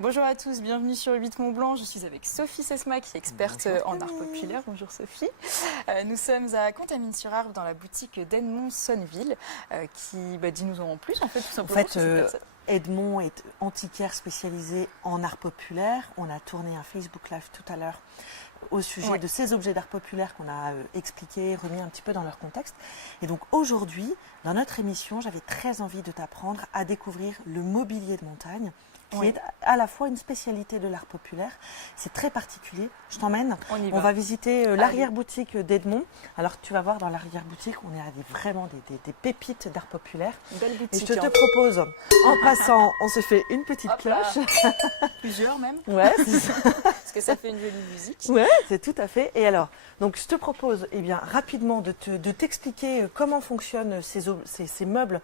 Bonjour à tous, bienvenue sur 8 Mont Blanc. Je suis avec Sophie Sesma qui est experte en art populaire. Bonjour Sophie. Nous sommes à Contamine-sur-Arve dans la boutique d'Edmond Sonneville qui, dis-nous en plus en fait tout simplement. Edmond est antiquaire spécialisé en art populaire. On a tourné un Facebook Live tout à l'heure au sujet de ces objets d'art populaire qu'on a expliqués, remis un petit peu dans leur contexte. Et donc aujourd'hui, dans notre émission, j'avais très envie de t'apprendre à découvrir le mobilier de montagne, qui est à la fois une spécialité de l'art populaire. C'est très particulier. Je t'emmène. On va visiter l'arrière-boutique d'Edmond. Alors tu vas voir, dans l'arrière-boutique, on est à vraiment des pépites d'art populaire. Belle boutique. Et je te propose, en passant, on se fait une petite cloche. Plusieurs même. Ouais, c'est ça. Parce que ça fait une jolie musique. Ouais, c'est tout à fait. Et alors, donc je te propose rapidement de t'expliquer comment fonctionnent ces meubles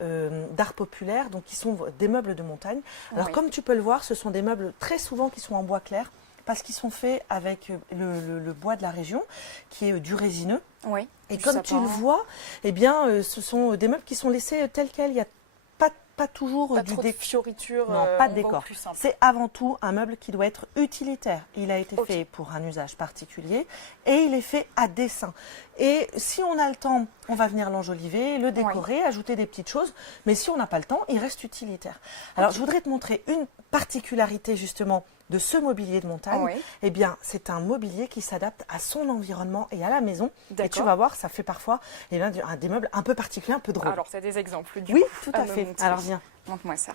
d'art populaire, donc qui sont des meubles de montagne. Alors comme tu peux le voir, ce sont des meubles très souvent qui sont en bois clair, parce qu'ils sont faits avec le bois de la région, qui est du résineux. Oui. Et comme tu le vois, ce sont des meubles qui sont laissés tels quels. Il n'y a pas toujours pas trop de fioritures. Non, pas de décor. C'est avant tout un meuble qui doit être utilitaire. Il a été fait pour un usage particulier et il est fait à dessein. Et si on a le temps, on va venir l'enjoliver, le décorer, ajouter des petites choses. Mais si on n'a pas le temps, il reste utilitaire. Alors, je voudrais te montrer une particularité justement de ce mobilier de montagne. Eh bien, c'est un mobilier qui s'adapte à son environnement et à la maison. Et tu vas voir, ça fait parfois des meubles un peu particuliers, un peu drôles. Alors, tu as des exemples Oui, tout à fait. Alors, viens. Montre-moi ça.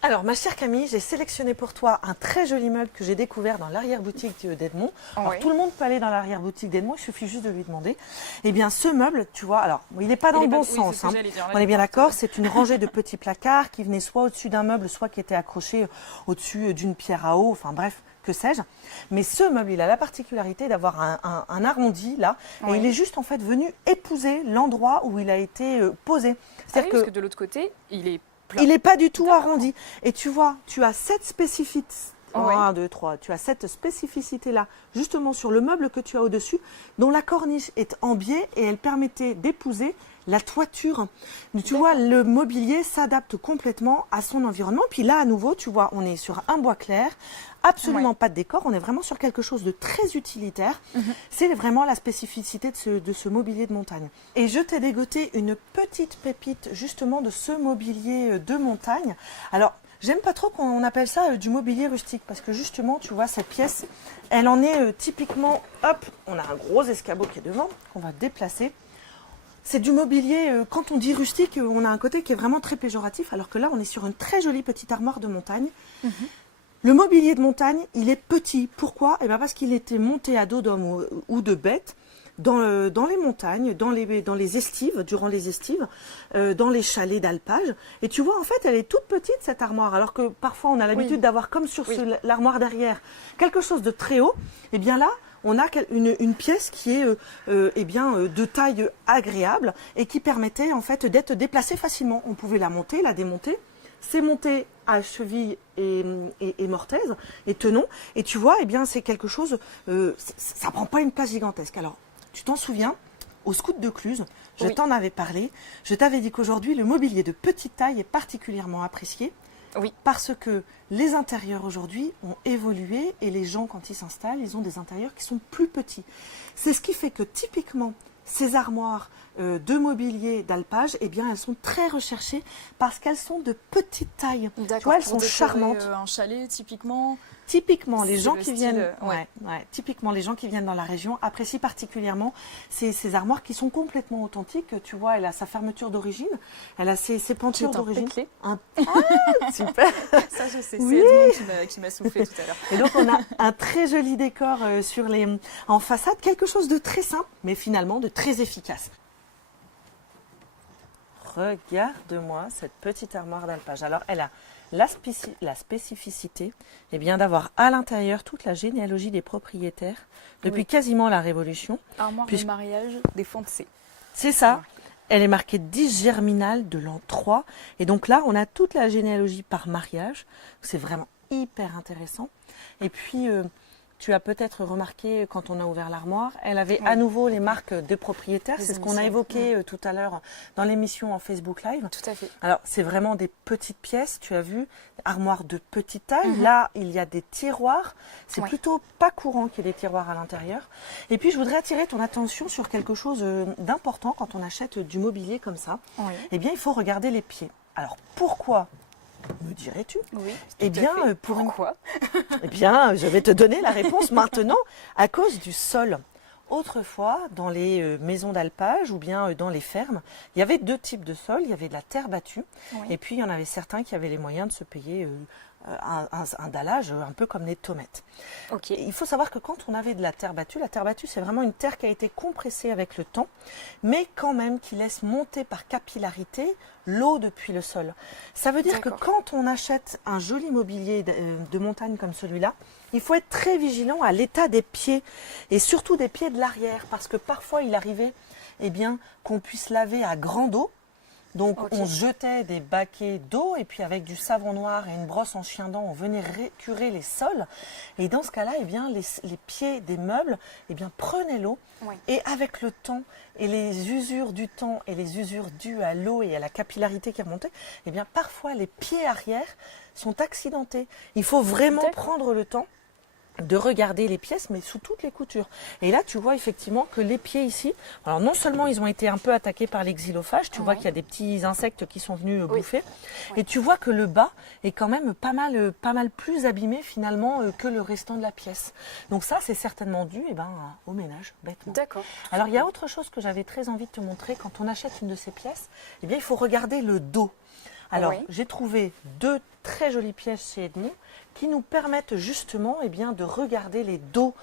Alors, ma chère Camille, j'ai sélectionné pour toi un très joli meuble que j'ai découvert dans l'arrière-boutique d'Edmond. Alors, tout le monde peut aller dans l'arrière-boutique d'Edmond, il suffit juste de lui demander. Eh bien, ce meuble, tu vois, alors, il n'est pas dans le bon sens. Hein. On est bien d'accord, c'est une rangée de petits placards qui venaient soit au-dessus d'un meuble, soit qui étaient accrochés au-dessus d'une pierre à eau, enfin bref, que sais-je. Mais ce meuble, il a la particularité d'avoir un arrondi, là, et il est juste, en fait, venu épouser l'endroit où il a été posé. C'est-à-dire parce que de l'autre côté, il est plein. Il n'est pas du tout arrondi. Et tu vois, tu as cette spécificité. 1, 2, 3. Tu as cette spécificité-là, justement sur le meuble que tu as au-dessus, dont la corniche est en biais et elle permettait d'épouser la toiture. Tu vois, le mobilier s'adapte complètement à son environnement. Puis là, à nouveau, tu vois, on est sur un bois clair, absolument pas de décor. On est vraiment sur quelque chose de très utilitaire. C'est vraiment la spécificité de ce mobilier de montagne. Et je t'ai dégoté une petite pépite, justement, de ce mobilier de montagne. Alors, j'aime pas trop qu'on appelle ça du mobilier rustique, parce que justement, tu vois, cette pièce, elle en est typiquement, hop, on a un gros escabeau qui est devant, qu'on va déplacer. C'est du mobilier, quand on dit rustique, on a un côté qui est vraiment très péjoratif, alors que là, on est sur une très jolie petite armoire de montagne. Le mobilier de montagne, il est petit. Pourquoi? Parce qu'il était monté à dos d'homme ou de bête dans les montagnes, dans les estives, durant les estives, dans les chalets d'alpage. Et tu vois, en fait, elle est toute petite, cette armoire, alors que parfois, on a l'habitude d'avoir, comme sur l'armoire derrière, quelque chose de très haut. Et bien là, on a une pièce qui est de taille agréable et qui permettait en fait d'être déplacée facilement. On pouvait la monter, la démonter. C'est monté à cheville et mortaise et tenon. Et tu vois, c'est quelque chose, ça prend pas une place gigantesque. Alors, tu t'en souviens, au Scout de Cluse, je t'en avais parlé. Je t'avais dit qu'aujourd'hui, le mobilier de petite taille est particulièrement apprécié. Parce que les intérieurs aujourd'hui ont évolué et les gens, quand ils s'installent, ils ont des intérieurs qui sont plus petits. C'est ce qui fait que typiquement, ces armoires de mobilier d'alpage, elles sont très recherchées parce qu'elles sont de petite taille. Tu vois, elles sont charmantes. Un chalet, typiquement. Typiquement, les gens qui viennent, typiquement les gens qui viennent dans la région apprécient particulièrement ces armoires qui sont complètement authentiques. Tu vois, elle a sa fermeture d'origine, elle a ses pentures d'origine. Super. Ça, je sais. C'est Edmond qui m'a soufflé tout à l'heure. Et donc, on a un très joli décor en façade, quelque chose de très simple, mais finalement de très efficace. Regarde-moi cette petite armoire d'alpage. Alors, elle a la spécificité d'avoir à l'intérieur toute la généalogie des propriétaires depuis quasiment la Révolution. Armoire de mariage des Foncé. C'est ça. Elle est marquée 10 germinal de l'an 3. Et donc là, on a toute la généalogie par mariage. C'est vraiment hyper intéressant. Et puis, tu as peut-être remarqué quand on a ouvert l'armoire, elle avait à nouveau les marques de propriétaires. C'est ce qu'on a évoqué tout à l'heure dans l'émission en Facebook Live. Tout à fait. Alors, c'est vraiment des petites pièces, tu as vu, armoire de petite taille. Là, il y a des tiroirs. C'est plutôt pas courant qu'il y ait des tiroirs à l'intérieur. Et puis, je voudrais attirer ton attention sur quelque chose d'important quand on achète du mobilier comme ça. Oui. Eh bien, il faut regarder les pieds. Alors, pourquoi me dirais-tu? Oui. Eh bien, pourquoi? Eh bien, je vais te donner la réponse maintenant, à cause du sol. Autrefois, dans les maisons d'alpage ou bien dans les fermes, il y avait deux types de sol. Il y avait de la terre battue et puis il y en avait certains qui avaient les moyens de se payer un dallage un peu comme les tomates. Il faut savoir que quand on avait de la terre battue c'est vraiment une terre qui a été compressée avec le temps, mais quand même qui laisse monter par capillarité l'eau depuis le sol. Ça veut dire que quand on achète un joli mobilier de montagne comme celui-là, il faut être très vigilant à l'état des pieds et surtout des pieds de l'arrière, parce que parfois il arrivait qu'on puisse laver à grande eau. Donc on jetait des baquets d'eau et puis avec du savon noir et une brosse en chien dent, on venait récurer les sols. Et dans ce cas-là, les pieds des meubles prenaient l'eau. Et avec le temps et les usures du temps et les usures dues à l'eau et à la capillarité qui remontait, parfois les pieds arrière sont accidentés. Il faut vraiment prendre le temps de regarder les pièces, mais sous toutes les coutures. Et là, tu vois effectivement que les pieds ici, alors non seulement ils ont été un peu attaqués par les xylophages, tu vois qu'il y a des petits insectes qui sont venus bouffer, et tu vois que le bas est quand même pas mal plus abîmé finalement que le restant de la pièce. Donc ça, c'est certainement dû au ménage, bêtement. D'accord. Alors il y a autre chose que j'avais très envie de te montrer. Quand on achète une de ces pièces, il faut regarder le dos. Alors, j'ai trouvé deux très jolies pièces chez Edmond qui nous permettent justement de regarder les dos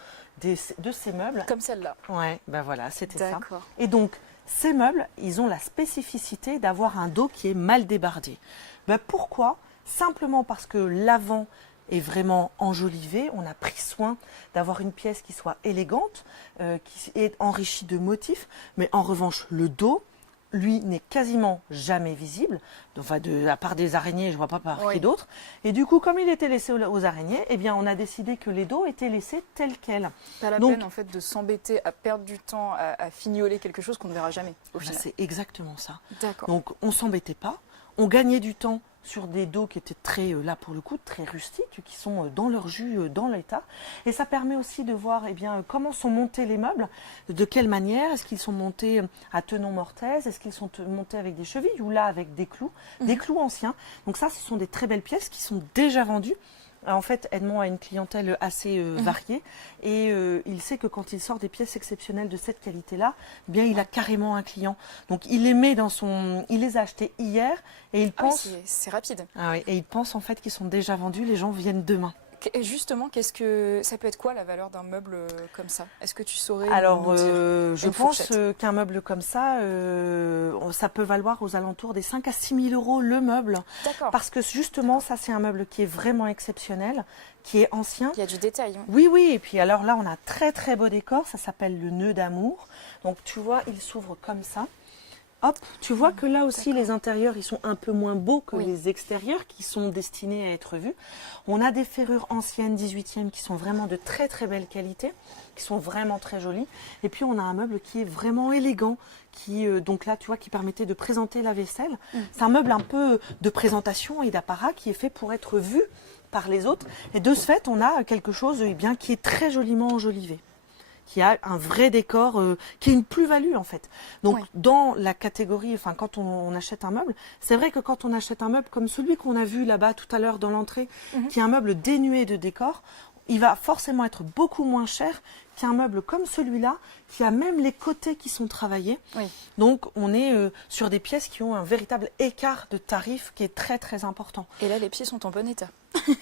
de ces meubles. Comme celle-là. Ouais, ben voilà, c'était ça. D'accord. Et donc, ces meubles, ils ont la spécificité d'avoir un dos qui est mal débardé. Ben pourquoi? Simplement parce que l'avant est vraiment enjolivé. On a pris soin d'avoir une pièce qui soit élégante, qui est enrichie de motifs. Mais en revanche, le dos, lui, n'est quasiment jamais visible, à part des araignées, je ne vois pas par qui d'autre. Et du coup, comme il était laissé aux araignées, on a décidé que les dos étaient laissés tels quels. Pas la peine en fait de s'embêter à perdre du temps à fignoler quelque chose qu'on ne verra jamais au final. C'est exactement ça. D'accord. Donc on ne s'embêtait pas, on gagnait du temps sur des dos qui étaient très, là pour le coup, très rustiques, qui sont dans leur jus, dans l'état. Et ça permet aussi de voir comment sont montés les meubles, de quelle manière, est-ce qu'ils sont montés à tenon mortaise, est-ce qu'ils sont montés avec des chevilles ou là avec des clous anciens. Donc ça, ce sont des très belles pièces qui sont déjà vendues. En fait, Edmond a une clientèle assez variée et il sait que quand il sort des pièces exceptionnelles de cette qualité-là, il a carrément un client. Donc il les met il les a achetées hier et il pense. C'est rapide. Ah oui, et il pense en fait qu'ils sont déjà vendus. Les gens viennent demain. Et justement, ça peut être quoi la valeur d'un meuble comme ça? Est-ce que tu saurais Alors, nous dire je pense qu'un meuble comme ça, ça peut valoir aux alentours des 5 à 6 000 euros le meuble. D'accord. Parce que justement, ça c'est un meuble qui est vraiment exceptionnel, qui est ancien. Il y a du détail. Oui, oui. Et puis alors là, on a un très très beau décor. Ça s'appelle le nœud d'amour. Donc tu vois, il s'ouvre comme ça. Hop, tu vois que là aussi, les intérieurs, ils sont un peu moins beaux que les extérieurs qui sont destinés à être vus. On a des ferrures anciennes 18e qui sont vraiment de très très belle qualité, qui sont vraiment très jolies. Et puis on a un meuble qui est vraiment élégant, donc là, tu vois, qui permettait de présenter la vaisselle. C'est un meuble un peu de présentation et d'apparat qui est fait pour être vu par les autres. Et de ce fait, on a quelque chose qui est très joliment enjolivé, qui a un vrai décor, qui est une plus-value en fait. Donc dans la catégorie, quand on achète un meuble, c'est vrai que quand on achète un meuble comme celui qu'on a vu là-bas tout à l'heure dans l'entrée, qui est un meuble dénué de décor, il va forcément être beaucoup moins cher qu'un meuble comme celui-là, qui a même les côtés qui sont travaillés. Donc on est sur des pièces qui ont un véritable écart de tarif qui est très très important. Et là, les pieds sont en bon état.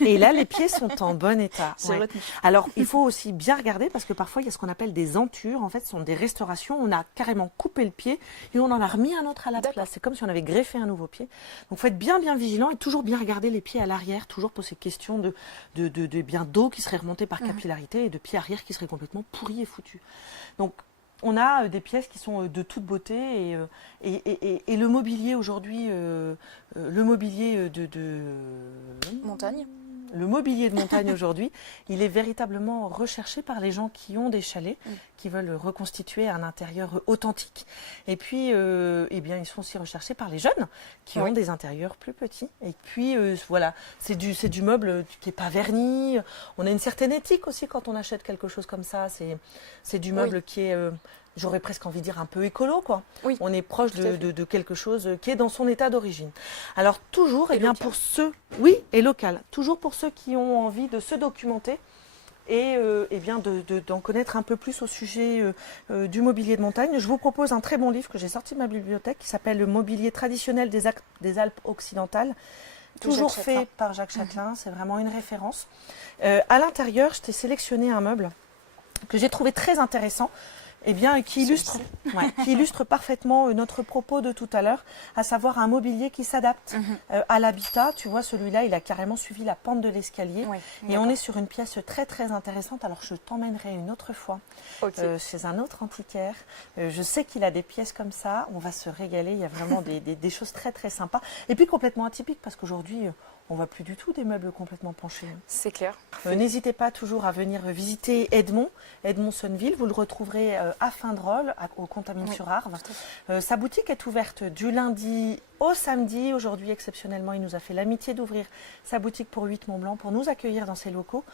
Et là, les pieds sont en bon état. C'est retenu. Alors, il faut aussi bien regarder parce que parfois, il y a ce qu'on appelle des entures. En fait, ce sont des restaurations. On a carrément coupé le pied et on en a remis un autre à la place. C'est comme si on avait greffé un nouveau pied. Donc, il faut être bien vigilant et toujours bien regarder les pieds à l'arrière, toujours pour ces questions d'eau qui serait remontée par capillarité et de pieds arrière qui seraient complètement pourris et foutus. Donc, on a des pièces qui sont de toute beauté et le mobilier aujourd'hui, le mobilier de montagne. le mobilier de montagne aujourd'hui, il est véritablement recherché par les gens qui ont des chalets, qui veulent reconstituer un intérieur authentique. Et puis, eh bien, ils sont aussi recherchés par les jeunes qui ont des intérieurs plus petits. Et puis, voilà, c'est du meuble qui n'est pas verni. On a une certaine éthique aussi quand on achète quelque chose comme ça. C'est du meuble qui est... j'aurais presque envie de dire un peu écolo, quoi. Oui, on est proche de quelque chose qui est dans son état d'origine. Alors toujours, eh bien, local. pour ceux, oui, et local, toujours pour ceux qui ont envie de se documenter et eh bien d'en connaître un peu plus au sujet du mobilier de montagne, je vous propose un très bon livre que j'ai sorti de ma bibliothèque qui s'appelle Le mobilier traditionnel des Alpes occidentales. Toujours fait par Jacques Châtelain, c'est vraiment une référence. À l'intérieur, je t'ai sélectionné un meuble que j'ai trouvé très intéressant, eh bien, qui illustre parfaitement notre propos de tout à l'heure, à savoir un mobilier qui s'adapte à l'habitat. Tu vois, celui-là, il a carrément suivi la pente de l'escalier. Et on est sur une pièce très, très intéressante. Alors, je t'emmènerai une autre fois chez un autre antiquaire. Je sais qu'il a des pièces comme ça. On va se régaler. Il y a vraiment des choses très, très sympas. Et puis, complètement atypiques, parce qu'aujourd'hui... on ne voit plus du tout des meubles complètement penchés. C'est clair. N'hésitez pas toujours à venir visiter Edmond Sonneville. Vous le retrouverez à Findrol, au Contamine-sur-Arve. Sa boutique est ouverte du lundi au samedi. Aujourd'hui, exceptionnellement, il nous a fait l'amitié d'ouvrir sa boutique pour 8 Mont-Blanc pour nous accueillir dans ses locaux.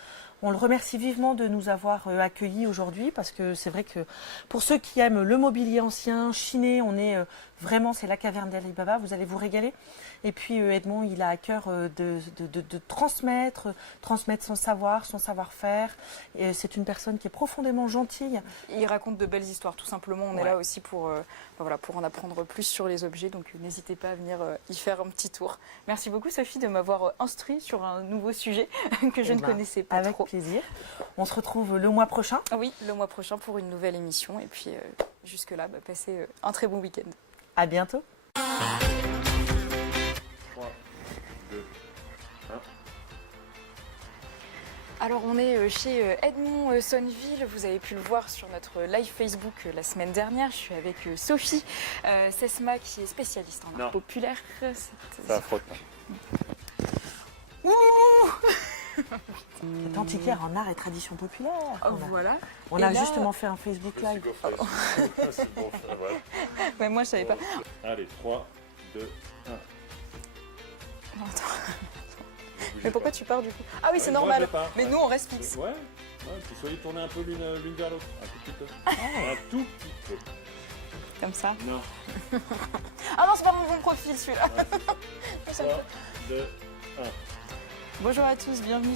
On le remercie vivement de nous avoir accueillis aujourd'hui parce que c'est vrai que pour ceux qui aiment le mobilier ancien, chiné, on est vraiment, c'est la caverne d'Ali Baba, vous allez vous régaler. Et puis Edmond, il a à cœur de transmettre son savoir, son savoir-faire. Et c'est une personne qui est profondément gentille. Il raconte de belles histoires, tout simplement. On est là aussi pour en apprendre plus sur les objets. Donc n'hésitez pas à venir y faire un petit tour. Merci beaucoup Sophie de m'avoir instruit sur un nouveau sujet que je ne connaissais pas trop. Avec plaisir. On se retrouve le mois prochain. Oui, le mois prochain pour une nouvelle émission. Et puis jusque-là, passez un très bon week-end. À bientôt. 3, 2, 1. Alors on est chez Edmond Sonneville, vous avez pu le voir sur notre live Facebook la semaine dernière. Je suis avec Sophie Sesma qui est spécialiste en art populaire. Ça frotte. C'est antiquaire en art et tradition populaire. Voilà. On a justement fait un Facebook Live. C'est bon, voilà. Mais moi je savais pas. Allez, 3, 2, 1. Non, attends. Mais pourquoi tu pars du coup? Ah oui, c'est normal. Mais nous on reste fixe. Ouais, puis soyez tournés un peu l'une vers l'autre. Un tout petit peu. Un tout petit peu. Comme ça. Non. Ah non, c'est pas mon bon profil celui-là. 3, 2, 1. Bonjour à tous, bienvenue.